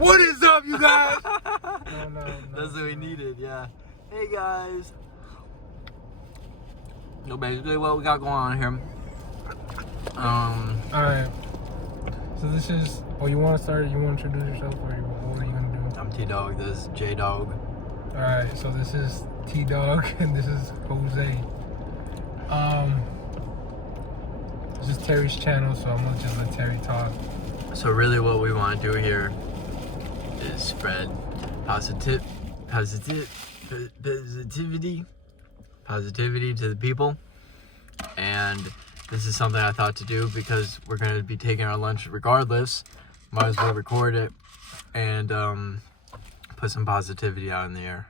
What is up, you guys? No. That's what we needed, yeah. Hey guys. So basically what we got going on here. Alright. So this is, you want to start? You want to introduce yourself, or what are you going to do? I'm T-Dog, this is J-Dog. Alright, so this is T-Dog, and this is Jose. This is Terry's channel, so I'm going to just let Terry talk. So really what we want to do here is spread positivity to the people. And this is something I thought to do because we're going to be taking our lunch regardless. Might as well record it and put some positivity out in the air.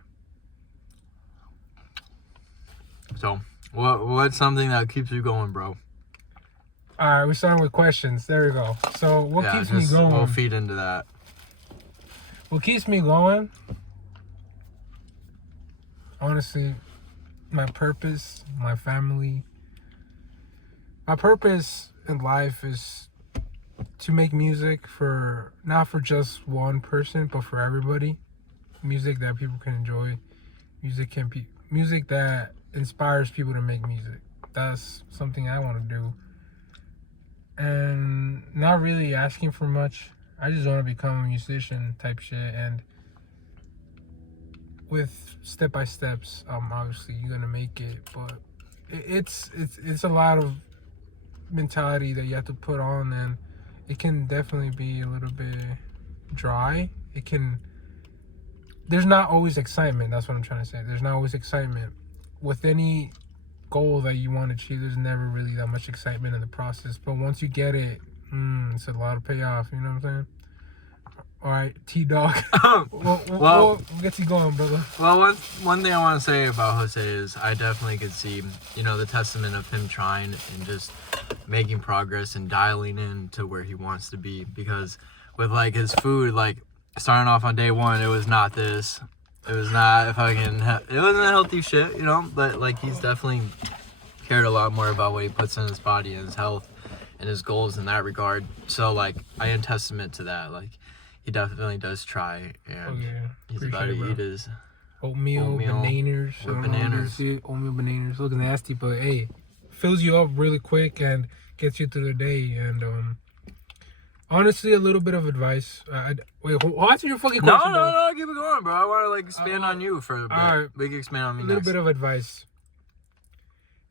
So what's something that keeps you going, bro? Alright, we're starting with questions. There we go. So what keeps me going? We'll feed into that. What keeps me going? Honestly, my purpose, my family. My purpose in life is to make music for, not for just one person, but for everybody. Music that people can enjoy. Music that inspires people to make music. That's something I want to do. And not really asking for much. I just want to become a musician type shit, and with step by steps, obviously you're gonna make it, but it's a lot of mentality that you have to put on, and it can definitely be a little bit dry. There's not always excitement. That's what I'm trying to say. There's not always excitement with any goal that you want to achieve. There's never really that much excitement in the process, but once you get it, it's a lot of payoff. You know what I'm saying? All right, T-Dog. We'll get you going, brother. Well, one thing I want to say about Jose is I definitely could see, the testament of him trying and just making progress and dialing in to where he wants to be. Because with like his food, like starting off on day one, it was not this. It was not it wasn't healthy shit, but like he's definitely cared a lot more about what he puts in his body and his health and his goals in that regard. So like I am testament to that. Like he definitely does try, and he's about to eat his oatmeal bananas. Oatmeal bananas. Looking nasty, but hey, fills you up really quick and gets you through the day. And honestly, a little bit of advice. Wait, answer your fucking question. No, keep it going, bro. I want to expand on you for a bit. All right. We can expand on me. A little bit of advice.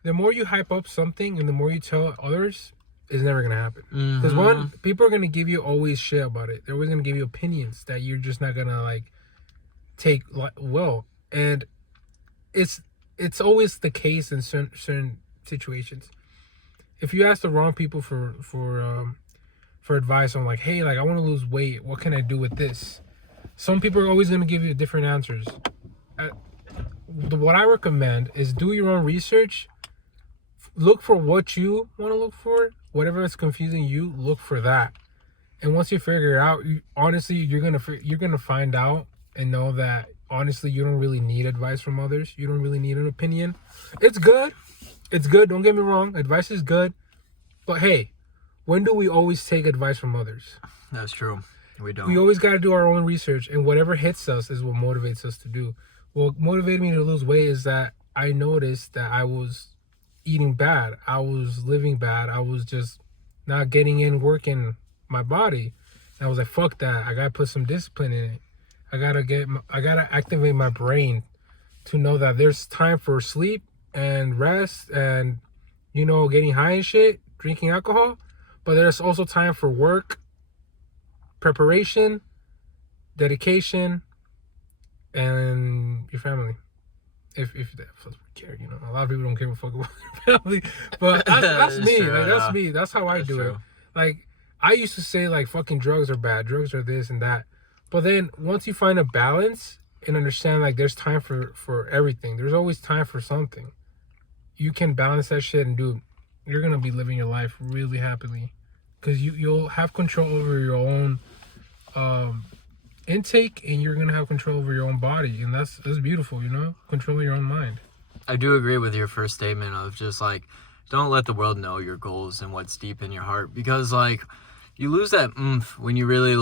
The more you hype up something and the more you tell others, it's never gonna happen. Because one, people are gonna give you always shit about it. They're always gonna give you opinions that you're just not gonna take well. And it's always the case in certain situations. If you ask the wrong people for advice on hey, I want to lose weight, what can I do with this? Some people are always gonna give you different answers. What I recommend is do your own research. Look for what you want to look for. Whatever is confusing you, look for that. And once you figure it out, honestly, you're gonna find out and know that honestly, you don't really need advice from others. You don't really need an opinion. It's good. Don't get me wrong. Advice is good. But hey, when do we always take advice from others? That's true. We don't. We always got to do our own research, and whatever hits us is what motivates us to do. What motivated me to lose weight is that I noticed that I was eating bad. I was living bad. I was just not getting in work in my body. And I was like, fuck that. I gotta put some discipline in it. I gotta activate my brain to know that there's time for sleep and rest and getting high and shit, drinking alcohol, but there's also time for work, preparation, dedication, and your family. If that care, a lot of people don't care what fuck about their family, but that's me. True, that's me. That's how I do it. I used to say fucking drugs are bad, drugs are this and that, but then once you find a balance and understand there's time for everything, there's always time for something. You can balance that shit, and you're gonna be living your life really happily, because you'll have control over your own intake, and you're gonna have control over your own body, and that's beautiful. Control your own mind. I do agree with your first statement of just don't let the world know your goals and what's deep in your heart, because you lose that oomph when you really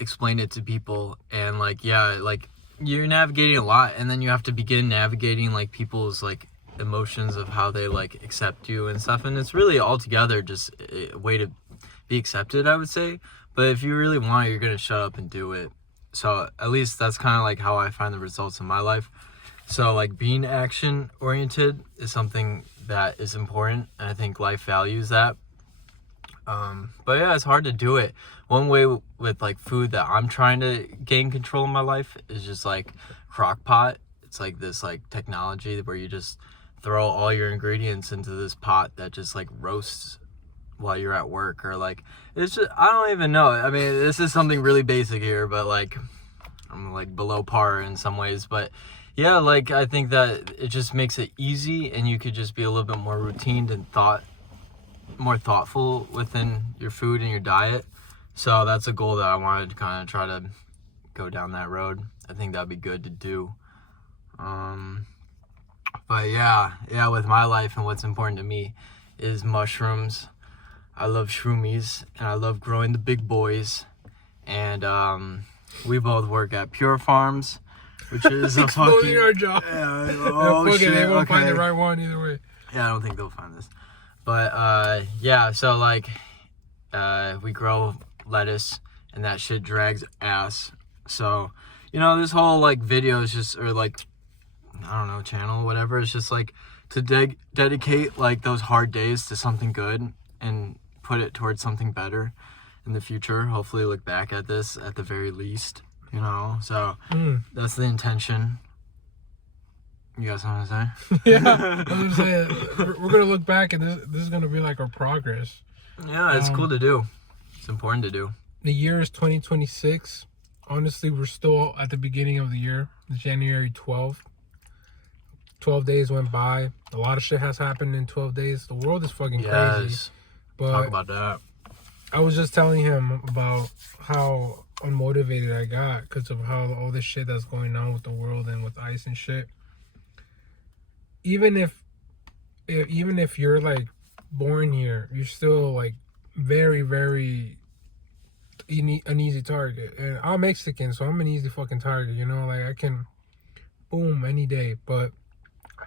explain it to people. And like, yeah, like you're navigating a lot, and then you have to begin navigating like people's like emotions of how they like accept you and stuff. And it's really altogether just a way to be accepted, I would say. But if you really want it, you're gonna shut up and do it. So at least that's kind of like how I find the results in my life. So like being action oriented is something that is important, and I think life values that. But yeah, it's hard to do it. One way with like food that I'm trying to gain control in my life is just like crock pot. It's like this like technology where you just throw all your ingredients into this pot that just like roasts while you're at work, or like it's just, I don't even know. I mean, this is something really basic here, but like I'm like below par in some ways. But yeah, like I think that it just makes it easy, and you could just be a little bit more routine and more thoughtful within your food and your diet. So that's a goal that I wanted to kind of try to go down that road. I think that'd be good to do. But yeah, with my life and what's important to me is mushrooms. I love shroomies, and I love growing the big boys. And we both work at Pure Farms, which is a fucking our job. Oh shit! They won't find Okay. the right one either way. Yeah, I don't think they'll find this. But yeah, so like we grow lettuce, and that shit drags ass. So you know, this whole like video is just, or like I don't know, channel, whatever, it's just like to dedicate like those hard days to something good and put it towards something better in the future. Hopefully look back at this at the very least, you know. So that's the intention. You got something to say? Yeah, I was saying we're gonna look back, and this is gonna be like our progress. Yeah, it's cool to do. It's important to do. The year is 2026. Honestly, we're still at the beginning of the year, January 12th. 12 days went by. A lot of shit has happened in 12 days. The world is fucking crazy. But talk about that. I was just telling him about how unmotivated I got because of how all this shit that's going on with the world and with ICE and shit. Even if you're like born here, you're still like very, very an easy target. And I'm Mexican, so I'm an easy fucking target, you know, like I can boom any day. But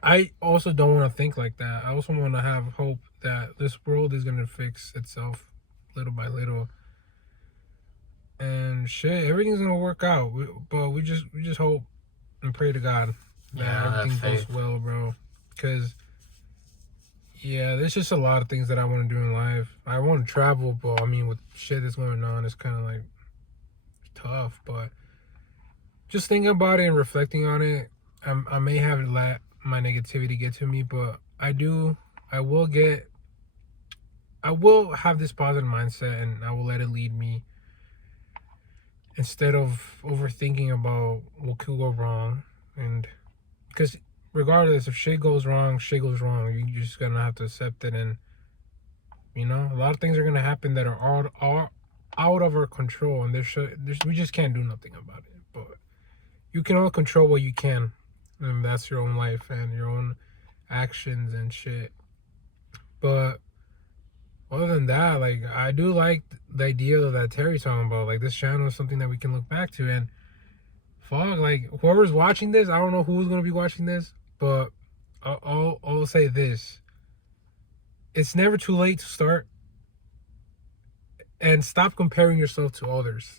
I also don't want to think like that. I also want to have hope that this world is gonna fix itself little by little, and shit, everything's gonna work out. But we just hope and pray to God that everything goes well, bro. Because yeah, there's just a lot of things that I want to do in life. I want to travel, but I mean, with shit that's going on, it's kind of like tough. But just thinking about it and reflecting on it, I may have let my negativity get to me, but I will have this positive mindset, and I will let it lead me instead of overthinking about what could go wrong. And because regardless, if shit goes wrong, you're just gonna have to accept it. And you know, a lot of things are gonna happen that are out of our control, and we just can't do nothing about it. But you can only control what you can, and that's your own life and your own actions and shit. But other than that, like, I do like the idea that Terry's talking about. Like, this channel is something that we can look back to. And fuck, like, whoever's watching this, I don't know who's gonna be watching this, but I'll say this: it's never too late to start, and stop comparing yourself to others,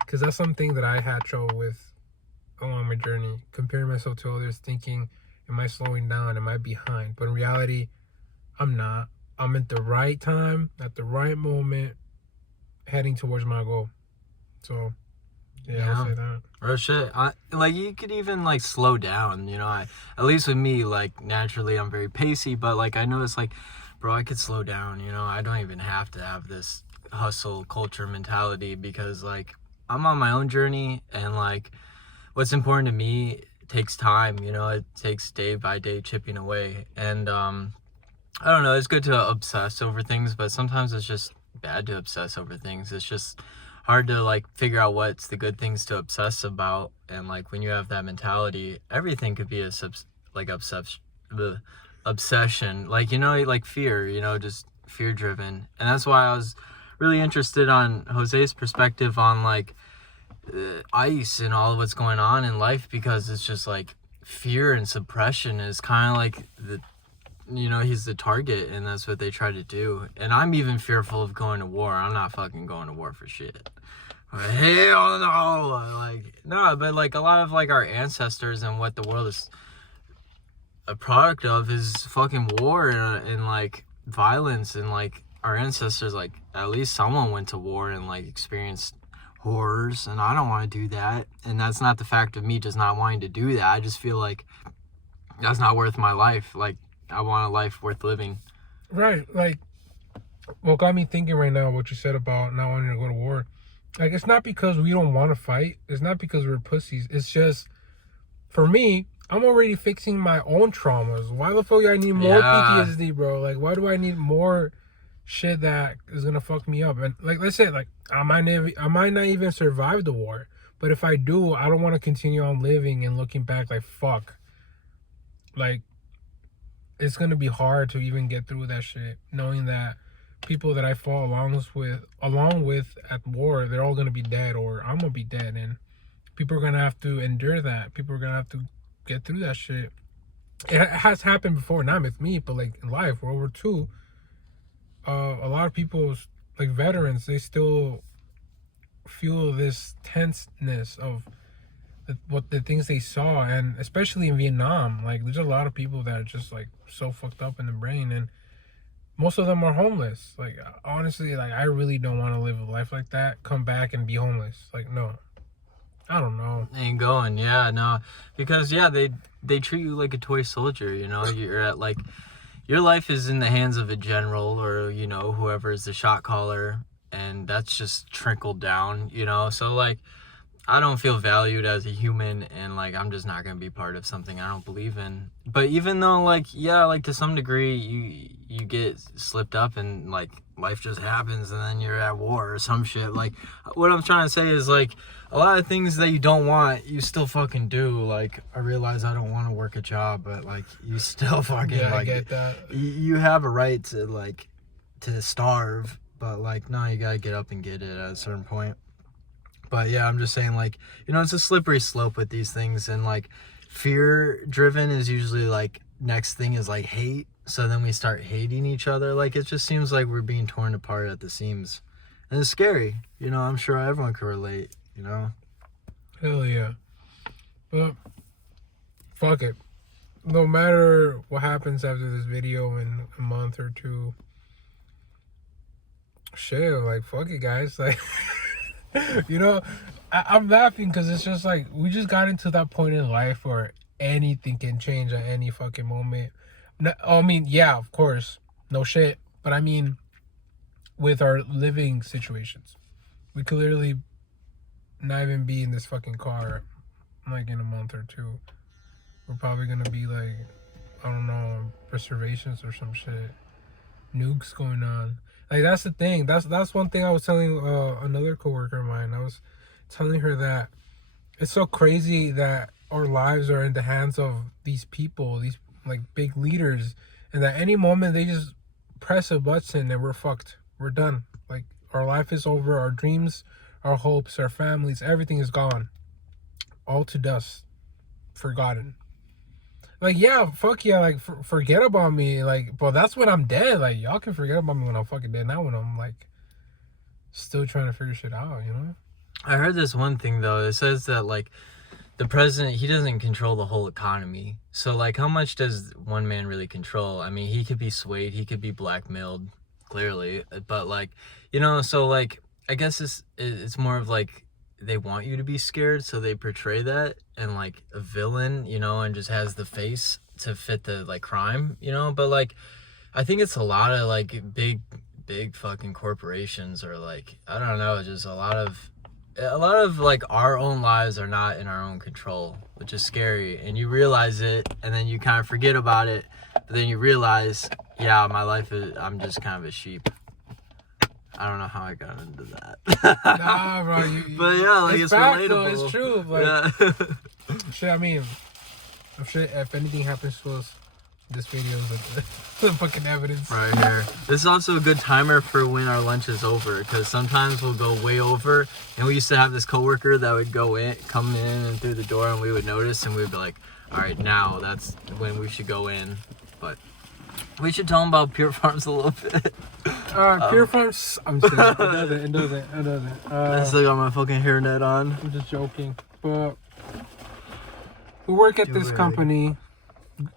because that's something that I had trouble with along my journey. Comparing myself to others, thinking, am I slowing down? Am I behind? But in reality, I'm not. I'm at the right time, at the right moment, heading towards my goal. So yeah, I'll say that. Or shit, like you could even like slow down, you know. At least with me, like naturally I'm very pacey, but like I notice like, bro, I could slow down, you know. I don't even have to have this hustle culture mentality, because like I'm on my own journey, and like what's important to me takes time, you know. It takes day by day chipping away. And I don't know, it's good to obsess over things, but sometimes it's just bad to obsess over things. It's just hard to like figure out what's the good things to obsess about. And like when you have that mentality, everything could be a obsession, like, you know, like fear, you know, just fear driven. And that's why I was really interested on Jose's perspective on like ice in all of what's going on in life, because it's just like fear and suppression is kind of like he's the target, and that's what they try to do. And I'm even fearful of going to war. I'm not fucking going to war for shit. Hell no. Like, no, but like a lot of like our ancestors and what the world is a product of is fucking war and like violence. And like our ancestors, like at least someone went to war and like experienced horrors, and I don't want to do that. And that's not the fact of me just not wanting to do that. I just feel like that's not worth my life. Like, I want a life worth living. Right. Like, what got me thinking right now, what you said about not wanting to go to war. Like, it's not because we don't want to fight. It's not because we're pussies. It's just, for me, I'm already fixing my own traumas. Why the fuck do I need more PTSD, bro? Like, why do I need more shit that is gonna fuck me up? And like, let's say, like, I might not even survive the war. But if I do, I don't want to continue on living and looking back like, fuck. Like, it's gonna be hard to even get through that shit, knowing that people that I fought along with at war, they're all gonna be dead, or I'm gonna be dead, and people are gonna have to endure that. People are gonna have to get through that shit. It has happened before, not with me, but like in life, World War II. A lot of people, like veterans, they still feel this tenseness of what the things they saw, and especially in Vietnam, like there's a lot of people that are just like so fucked up in the brain, and most of them are homeless. Like, honestly, like I really don't want to live a life like that, come back and be homeless. Like, no, I don't know. Ain't going. Yeah, no, because they treat you like a toy soldier. You're at like, your life is in the hands of a general, or whoever is the shot caller, and that's just trickled down. So like, I don't feel valued as a human, and like I'm just not gonna be part of something I don't believe in. But even though like, yeah, like to some degree you get slipped up and like life just happens and then you're at war or some shit. Like, what I'm trying to say is like a lot of things that you don't want, you still fucking do. Like, I realize I don't want to work a job, but like you still fucking like, I get that. You have a right to like to starve, but like no, you gotta get up and get it at a certain point. But yeah, I'm just saying, like, it's a slippery slope with these things, and like fear driven is usually like next thing is like hate. So then we start hating each other. Like, it just seems like we're being torn apart at the seams, and it's scary. I'm sure everyone can relate. Hell yeah. But fuck it. No matter what happens after this video in a month or two, shit, like, fuck it, guys. Like, I'm laughing because it's just like we just got into that point in life where anything can change at any fucking moment. I mean, yeah, of course, no shit. But I mean, with our living situations, we could literally not even be in this fucking car like in a month or two. We're probably gonna be like, I don't know, reservations or some shit, nukes going on. Like, that's the thing. That's one thing I was telling another coworker of mine. I was telling her that it's so crazy that our lives are in the hands of these people, these like big leaders, and that any moment they just press a button and we're fucked. We're done. Like, our life is over. Our dreams, our hopes, our families, everything is gone. All to dust. Forgotten. Like, yeah, fuck yeah, like, forget about me, like, but that's when I'm dead. Like, y'all can forget about me when I'm fucking dead. Not when I'm, like, still trying to figure shit out, I heard this one thing, though. It says that, like, the president, he doesn't control the whole economy. So, like, how much does one man really control? I mean, he could be swayed. He could be blackmailed, clearly. But, like, so, like, I guess it's more of, like, they want you to be scared, so they portray that, and like a villain, and just has the face to fit the like crime, but like I think it's a lot of like big fucking corporations, or like, I don't know, just a lot of like our own lives are not in our own control, which is scary. And you realize it, and then you kind of forget about it, but then you realize, yeah, my life I'm just kind of a sheep. I don't know how I got into that. Nah, bro. But yeah, like, it's relatable. Though, it's true. Like, yeah. shit, I mean, if anything happens to us, This video is like the fucking evidence. Right here. This is also a good timer for when our lunch is over, because sometimes we'll go way over. And we used to have this coworker that would come in and through the door, and we would notice, and we'd be like, all right, now that's when we should go in. But we should tell them about Pure Farms a little bit. Pure Farms. I'm just kidding. It doesn't. I still got my fucking hairnet on. I'm just joking. But we work at this company.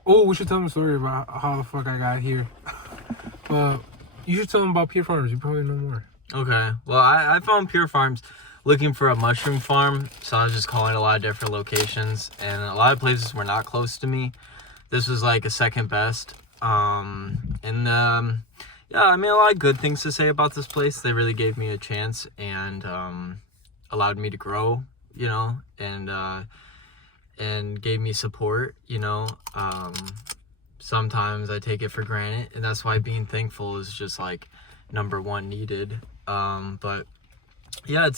Oh, we should tell them a story about how the fuck I got here. But you should tell them about Pure Farms. You probably know more. Okay. Well, I found Pure Farms looking for a mushroom farm, so I was just calling a lot of different locations, and a lot of places were not close to me. This was like a second best. Yeah, I mean, a lot of good things to say about this place. They really gave me a chance and allowed me to grow, you know, and gave me support, you know. Sometimes I take it for granted, and that's why being thankful is just like number one needed. But yeah,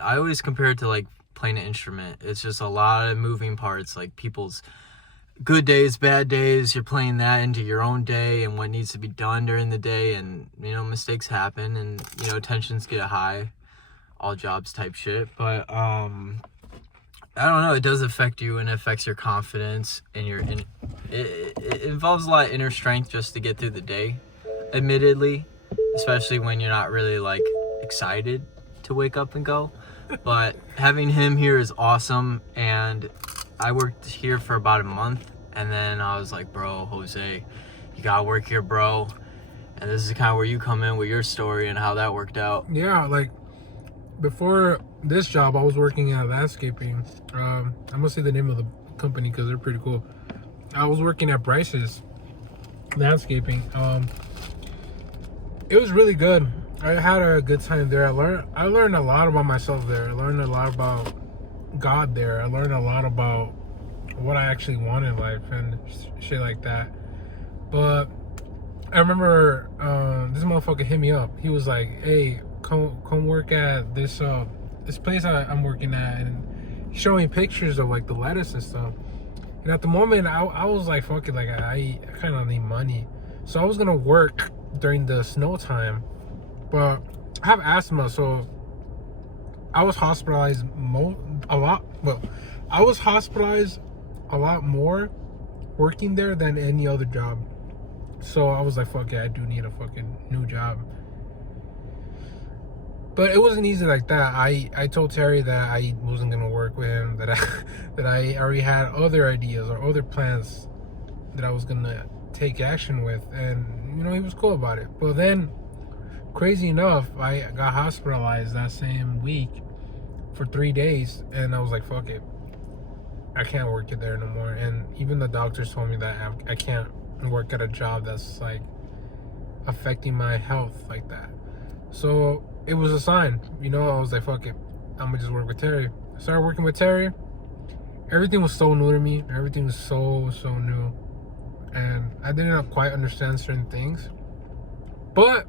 I always compare it to like playing an instrument. It's just a lot of moving parts, like people's good days, bad days. You're playing that into your own day and what needs to be done during the day, and you know, mistakes happen, and you know, tensions get high, all jobs type shit. But I don't know, it does affect you, and it affects your confidence, and it involves a lot of inner strength just to get through the day, admittedly, especially when you're not really like excited to wake up and go. But having him here is awesome, and I worked here for about a month, and then I was like, bro, Jose, you gotta work here, bro. And this is kind of where you come in with your story and how that worked out. Yeah, like before this job, I was working at landscaping. I'm gonna say the name of the company because they're pretty cool. I was working at Bryce's landscaping. It was really good. I had a good time there. I learned a lot about myself there. I learned a lot about God there. I learned a lot about what I actually want in life and shit like that. But I remember this motherfucker hit me up. He was like, "Hey, come work at this place I'm working at," and he showed me pictures of like the lettuce and stuff. And at the moment, I was like, "Fuck it," like I kind of need money, so I was gonna work during the snow time, but I have asthma, so I was hospitalized a lot. Well, I was hospitalized a lot more working there than any other job. So I was like, fuck yeah, I do need a fucking new job. But it wasn't easy like that. I told Terry that I wasn't gonna work with him, that I already had other ideas or other plans that I was gonna take action with, and you know, he was cool about it. But then, crazy enough, I got hospitalized that same week for 3 days, and I was like, fuck it, I can't work it there no more. And even the doctors told me that I can't work at a job that's like affecting my health like that. So it was a sign, you know. I was like, fuck it, I'm gonna just work with Terry. I started working with Terry. Everything was so new to me. Everything was so new, and I didn't quite understand certain things, but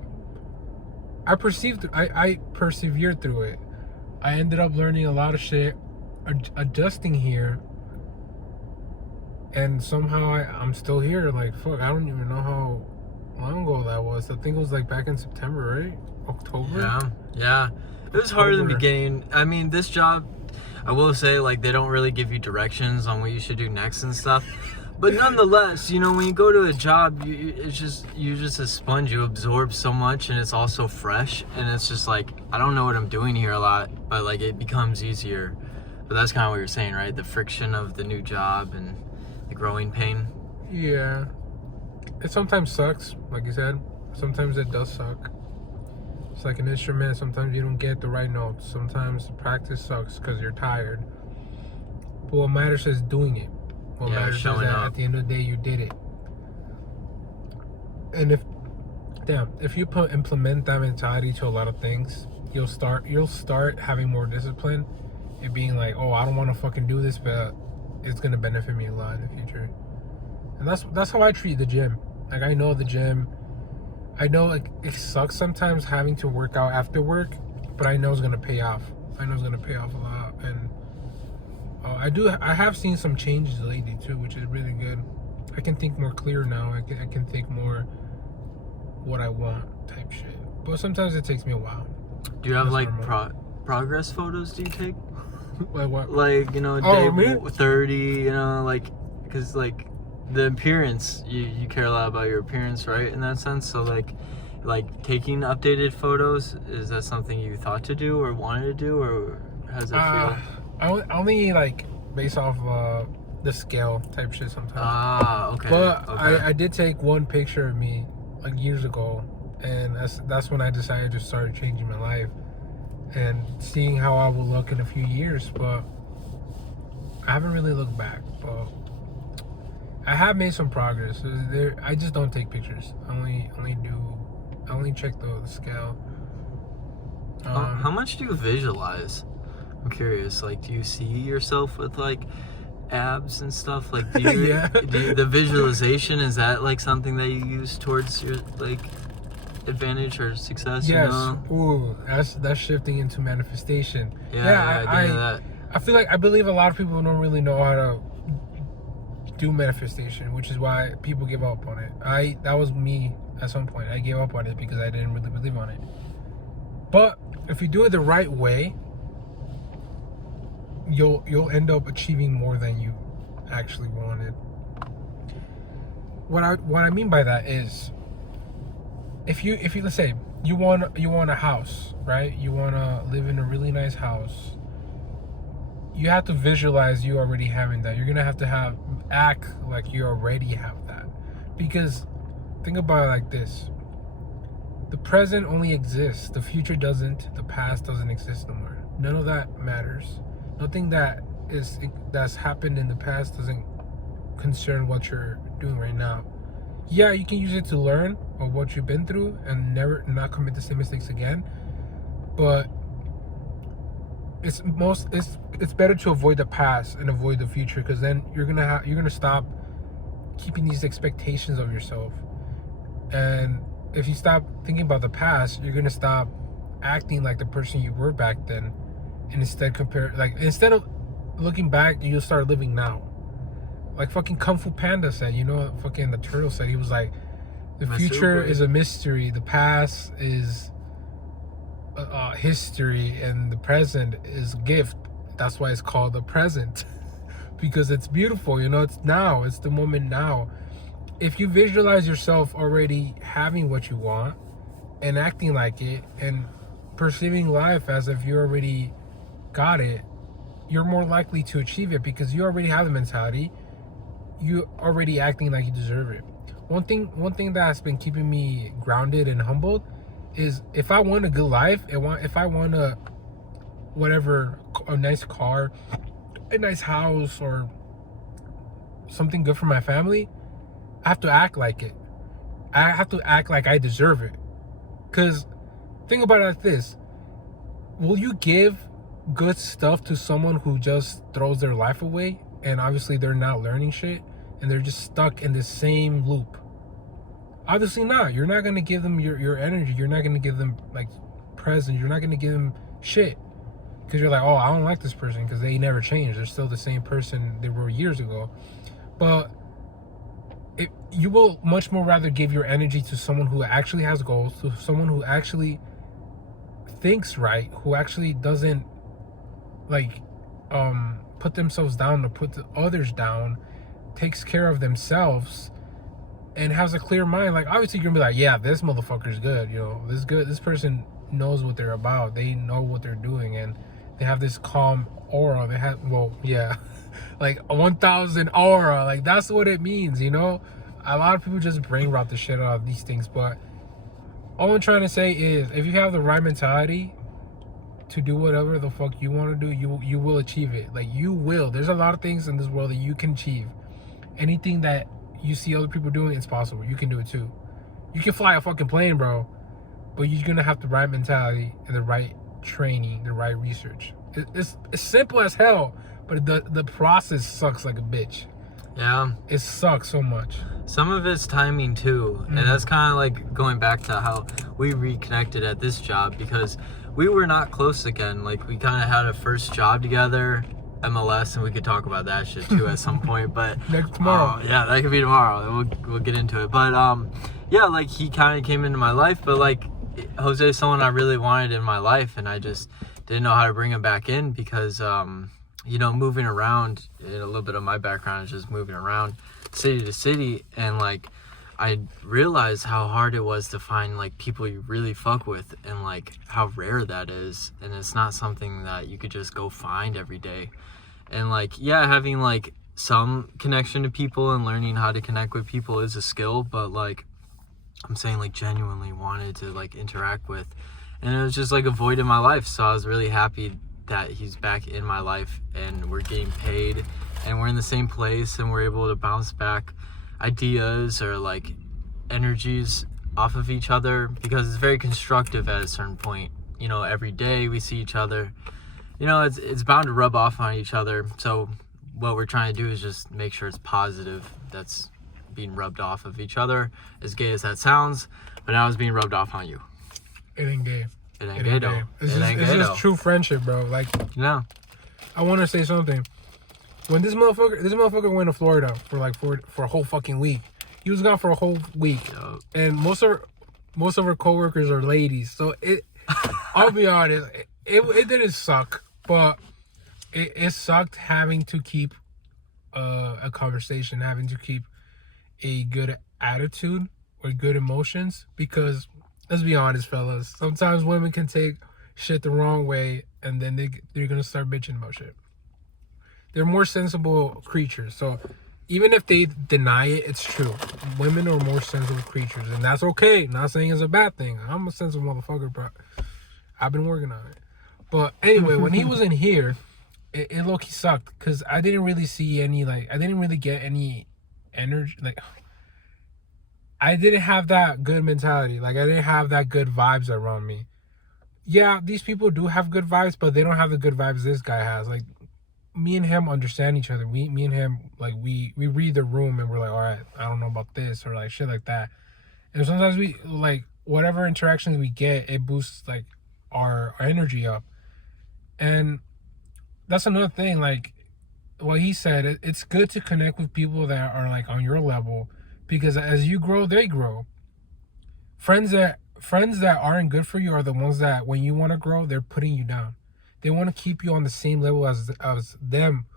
I persevered through it. I ended up learning a lot of shit, adjusting here, and somehow I'm still here. Like, fuck, I don't even know how long ago that was. I think it was like back in September, right? October? Yeah. It was hard in the beginning. I mean, this job, I will say, like, they don't really give you directions on what you should do next and stuff. But nonetheless, you know, when you go to a job, you're just a sponge. You absorb so much, and it's also fresh. And it's just like, I don't know what I'm doing here a lot, but like, it becomes easier. But that's kind of what you're saying, right? The friction of the new job and the growing pain. Yeah. It sometimes sucks, like you said. Sometimes it does suck. It's like an instrument. Sometimes you don't get the right notes. Sometimes the practice sucks because you're tired. But what matters is doing it. What matters is that at the end of the day, you did it. And if you implement that mentality to a lot of things, you'll start having more discipline. It being like, oh, I don't want to fucking do this, but it's gonna benefit me a lot in the future. And that's how I treat the gym. Like, I know the gym. I know, like, it sucks sometimes having to work out after work, but I know it's gonna pay off. I know it's gonna pay off a lot, and I have seen some changes lately too, which is really good. I can think more clear now. I can think more what I want type shit. But sometimes it takes me a while. Do you have That's like normal. progress photos? Do you take Like what? like day Me? 30? Like because like the appearance, you care a lot about your appearance, right? In that sense, so like taking updated photos, is that something you thought to do or wanted to do, or how does it feel? I only like based off the scale type shit sometimes. Okay. But Okay. I did take one picture of me like years ago, and that's when I decided to start changing my life and seeing how I will look in a few years. But I haven't really looked back. But I have made some progress. I just don't take pictures. I only check the scale. How much do you visualize? I'm curious. Like, do you see yourself with like abs and stuff? Like, do you, Yeah. the visualization, is that like something that you use towards your like advantage or success? Yes. You know? Ooh, that's shifting into manifestation. Yeah, I do that. I believe a lot of people don't really know how to do manifestation, which is why people give up on it. That was me at some point. I gave up on it because I didn't really believe on it. But if you do it the right way, you'll end up achieving more than you actually wanted. What I mean by that is, if you let's say you want a house, right? You want to live in a really nice house. You have to visualize you already having that. You're gonna have to act like you already have that, because think about it like this: the present only exists, the future doesn't, the past doesn't exist no more. None of that matters. Nothing that's happened in the past doesn't concern what you're doing right now. Yeah, you can use it to learn of what you've been through and not commit the same mistakes again. But it's better to avoid the past and avoid the future, because then you're gonna stop keeping these expectations of yourself. And if you stop thinking about the past, you're gonna stop acting like the person you were back then, and instead of looking back, you'll start living now. Like fucking Kung Fu Panda said, fucking the turtle said, he was like, the future is a mystery, the past is history, and the present is a gift. That's why it's called the present. Because it's beautiful, it's now, it's the moment now. If you visualize yourself already having what you want and acting like it and perceiving life as if you already got it, you're more likely to achieve it, because you already have the mentality. You already acting like you deserve it. One thing that's been keeping me grounded and humbled is, if I want a good life, if I want a nice car, a nice house, or something good for my family, I have to act like it. I have to act like I deserve it. Because think about it like this: will you give good stuff to someone who just throws their life away, and obviously they're not learning shit and they're just stuck in the same loop? Obviously not. You're not going to give them your energy. You're not going to give them like presents. You're not going to give them shit, because you're like, oh, I don't like this person because they never changed. They're still the same person they were years ago. But you will much more rather give your energy to someone who actually has goals, to someone who actually thinks right, who actually doesn't like put themselves down or put the others down, takes care of themselves, and has a clear mind. Like, obviously you're gonna be like, yeah, this motherfucker's good, this person knows what they're about, they know what they're doing, and they have this calm aura. They have, like a 1000 aura. Like, that's what it means. A lot of people just brain rot the shit out of these things. But all I'm trying to say is, if you have the right mentality to do whatever the fuck you want to do, you will achieve it. Like, you will. There's a lot of things in this world that you can achieve. Anything that you see other people doing, it's possible. You can do it too. You can fly a fucking plane, bro. But you're gonna have the right mentality and the right training, the right research. It's simple as hell, but the process sucks like a bitch. Yeah. It sucks so much. Some of it's timing too. And that's kind of like going back to how we reconnected at this job, because we were not close again. Like, we kind of had a first job together, MLS, and we could talk about that shit too at some point. But Tomorrow. yeah, that could be tomorrow. We'll get into it. But yeah, like he kind of came into my life, but like Jose is someone I really wanted in my life, and I just didn't know how to bring him back in because moving around. A little bit of my background is just moving around city to city, and like I realized how hard it was to find like people you really fuck with, and like how rare that is, and it's not something that you could just go find every day. And like, yeah, having like some connection to people and learning how to connect with people is a skill, but like I'm saying, like genuinely wanted to like interact with, and it was just like a void in my life. So I was really happy that he's back in my life, and we're getting paid, and we're in the same place, and we're able to bounce back ideas or like energies off of each other, because it's very constructive at a certain point. Every day we see each other, it's bound to rub off on each other. So what we're trying to do is just make sure it's positive that's being rubbed off of each other, as gay as that sounds, but now it's being rubbed off on you. It ain't gay. It ain't gay though. It's just true friendship, bro. Like, I want to say something. When this motherfucker went to Florida for a whole fucking week. He was gone for a whole week, and most of her coworkers are ladies. So I'll be honest, it didn't suck, but it sucked having to keep a conversation, having to keep a good attitude or good emotions, because let's be honest, fellas, sometimes women can take shit the wrong way, and then they're gonna start bitching about shit. They're more sensible creatures, so even if they deny it, it's true. Women are more sensible creatures, and that's okay. Not saying it's a bad thing. I'm a sensible motherfucker, but I've been working on it. But anyway, when he was in here, it low-key sucked, because I didn't really see any, I didn't really get any energy. I didn't have that good mentality. I didn't have that good vibes around me. Yeah, these people do have good vibes, but they don't have the good vibes this guy has. Me and him understand each other. Me and him, we read the room, and we're like, all right, I don't know about this, or shit like that. And sometimes we whatever interactions we get, it boosts our energy up. And that's another thing. What he said, it's good to connect with people that are on your level, because as you grow, they grow. Friends that aren't good for you are the ones that when you want to grow, they're putting you down. They want to keep you on the same level as them.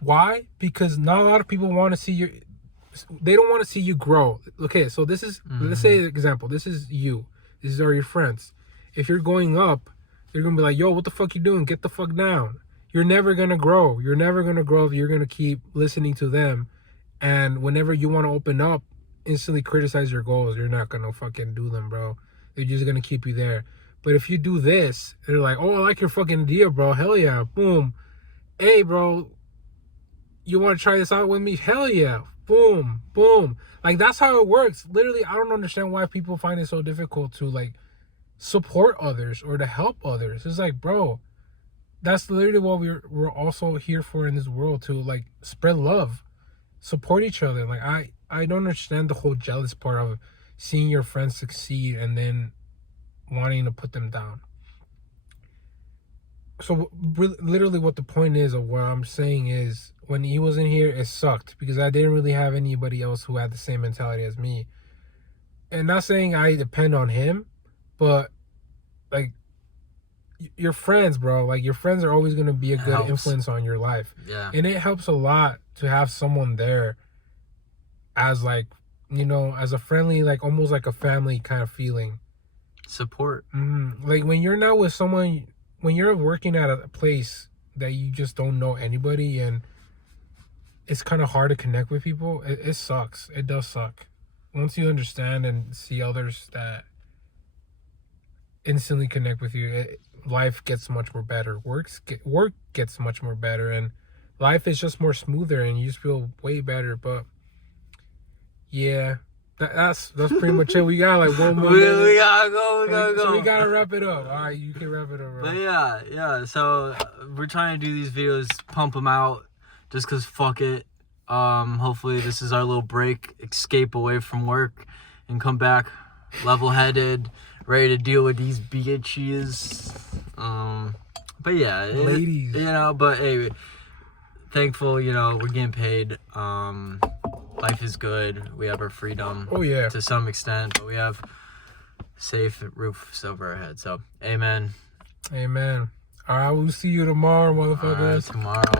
Why? Because not a lot of people want to see you. They don't want to see you grow. Okay, so this is, let's say an example. This is you. These are your friends. If you're going up, they're going to be like, yo, what the fuck you doing? Get the fuck down. You're never going to grow. You're never going to grow if you're going to keep listening to them. And whenever you want to open up, instantly criticize your goals. You're not going to fucking do them, bro. They're just going to keep you there. But if you do this, they're like, oh, I like your fucking idea, bro. Hell yeah. Boom. Hey, bro, you want to try this out with me? Hell yeah. Boom. Boom. That's how it works. Literally, I don't understand why people find it so difficult to, support others or to help others. It's bro, that's literally what we're also here for in this world, to, spread love. Support each other. I don't understand the whole jealous part of seeing your friends succeed and then wanting to put them down. So literally what the point is of what I'm saying is, when he was in here, it sucked because I didn't really have anybody else who had the same mentality as me. And not saying I depend on him, but your friends, bro, your friends are always going to be a good influence on your life. Yeah. And it helps a lot to have someone there as as a friendly, almost like a family kind of feeling. Support. When you're not with someone, when you're working at a place that you just don't know anybody, and it's kind of hard to connect with people, it sucks. It does suck. Once you understand and see others that instantly connect with you, life gets much more better. Work gets much more better, and life is just more smoother, and you just feel way better. But yeah, that's pretty much it. We got 1 more minute. We gotta go. So we gotta wrap it up. All right, you can wrap it up, bro. But yeah. So we're trying to do these videos, pump them out, just cause fuck it. Hopefully this is our little break, escape away from work, and come back level-headed, ready to deal with these bitches. But yeah, ladies. You know, but hey, thankful, you know, we're getting paid. Life is good. We have our freedom. Oh yeah. To some extent, but we have safe roofs over our head. So, amen. Amen. All right, we'll see you tomorrow, motherfuckers. Tomorrow.